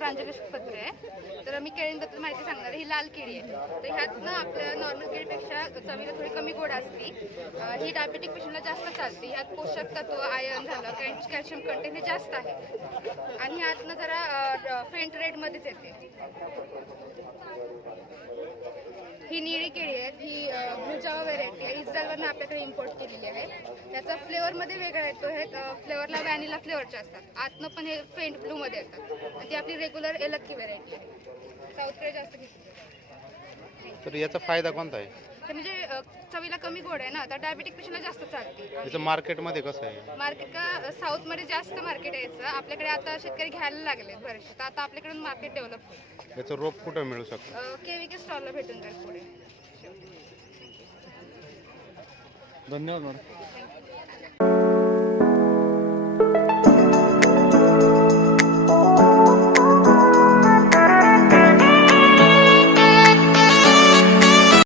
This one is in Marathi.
गणेश पत्रे आहे. तर मी केळींबद्दल माहिती सांगणार ही लाल केळी आहे. तर ह्यातनं आपल्या नॉर्मल केळीपेक्षा चवीला थोडी कमी गोड असते. ही डायबेटिक पेशंटला जास्त चालते. ह्यात पोषक तत्व आयर्न झालं कॅल्शियम कंटेंट हे जास्त आहे. आणि ह्यातनं जरा फेंट रेटमध्येच येते. ही निळी केळी आहेत ही ब्लूजावा व्हेरायटी आहे. इस्रायलवरनं आपल्याकडे इम्पोर्ट केलेली आहे. त्याचा फ्लेवरमध्ये वेगळा येतो हे फ्लेवरला व्हॅनिला फ्लेवरचे असतात. आतनं पण हे फेंट ब्लूमध्ये येतात. आणि ती आपली रेग्युलर एलक्की व्हेरायटी आहे. साऊथकडे जास्त घेतली तर याचा फायदा कोणता आहे? तर म्हणजे चवीला कमी गोड आहे ना तर डायबेटिक पेशंटला जास्त चालते. याचं मार्केटमध्ये कसं आहे? मार्केट का साऊथमध्ये जास्त मार्केट आहे याचं. आपल्याकडे आता शेतकरी घ्यायला लागले बरेचसे. तर आता आपल्याकडून मार्केट डेव्हलप होईल. याचं रोप कुठं मिळू शकतं? के के स्टॉलला भेटून जाईल पुढे. धन्यवाद मॅडम